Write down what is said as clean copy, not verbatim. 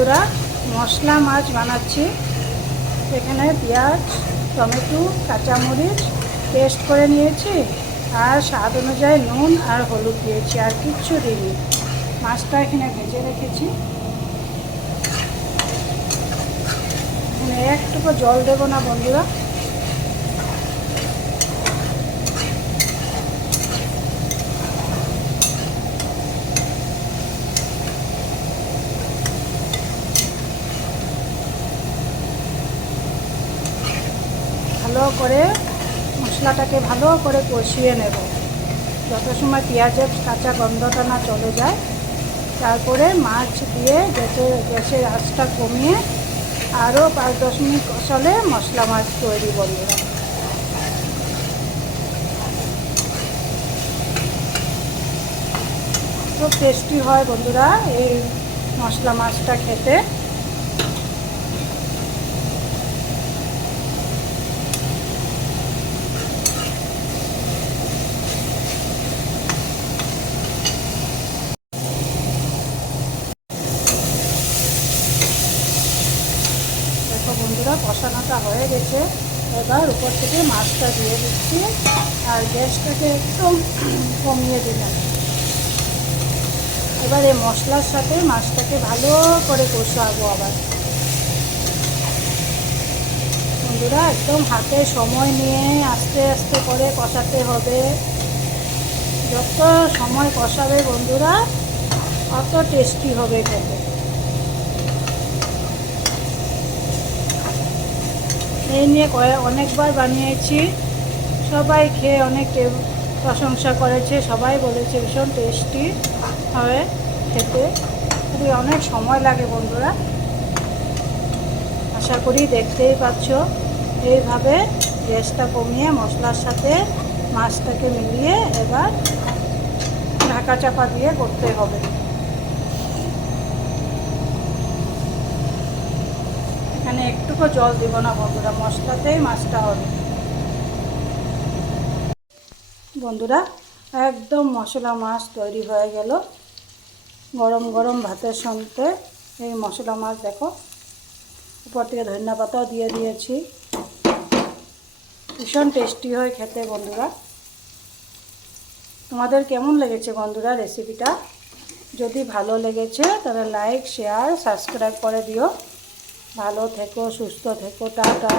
বন্ধুরা মশলা মাছ বানাচ্ছি। এখানে পেঁয়াজ, টমেটো, কাঁচামরিচ পেস্ট করে নিয়েছি আর স্বাদ অনুযায়ী নুন আর হলুদ দিয়েছি, আর কিচ্ছু দিইনি। মাছটা এখানে ভেজে রেখেছি। এখানে একটুকু জল দেবো না বন্ধুরা। ভালো করে মশলাটাকে ভালো করে কষিয়ে নেব যত সময় পেঁয়াজের কাঁচা গন্ধটা না চলে যায়। তারপরে মাছ দিয়ে গ্যাসের আঁচটা কমিয়ে আরও 5-10 মিনিট কষালে মশলা মাছ তৈরি বন্ধুরা। খুব টেস্টি হয় বন্ধুরা এই মশলা মাছটা খেতে। দেখো বন্ধুরা কষানোটা হয়ে গেছে। এবার উপর থেকে মাছটা দিয়ে দিচ্ছি আর গ্যাসটাকে একদম কমিয়ে দিলাম। এবার এই মশলার সাথে মাছটাকে ভালো করে কষাবো। আবার বন্ধুরা একদম হাতে সময় নিয়ে আস্তে আস্তে করে কষাতে হবে। যত সময় কষাবে বন্ধুরা অত টেস্টি হবে খেতে। এই নিয়ে অনেকবার বানিয়েছি, সবাই খেয়ে অনেক প্রশংসা করেছে, সবাই বলেছে ভীষণ টেস্টি হয় খেতে। খুবই অনেক সময় লাগে বন্ধুরা। আশা করি দেখতেই পাচ্ছ। এইভাবে গ্যাসটা কমিয়ে মশলার সাথে মাছটাকে মিলিয়ে এবার ঢাকা চাপা দিয়ে করতে হবে। এখানে একটুকু জল দিব না বন্ধুরা, মশলাতেই মাছটা হবে বন্ধুরা। একদম মশলা মাছ তৈরি হয়ে গেল। গরম গরম ভাতের সঙ্গে এই মশলা মাছ দেখো, উপর থেকে ধনিয়া পাতাও দিয়ে দিয়েছি। ভীষণ টেস্টি হয় খেতে বন্ধুরা। তোমাদের কেমন লেগেছে বন্ধুরা রেসিপিটা? যদি ভালো লেগেছে তাহলে লাইক, শেয়ার, সাবস্ক্রাইব করে দিও। ভালো থেকো, সুস্থ থেকো, টাটা।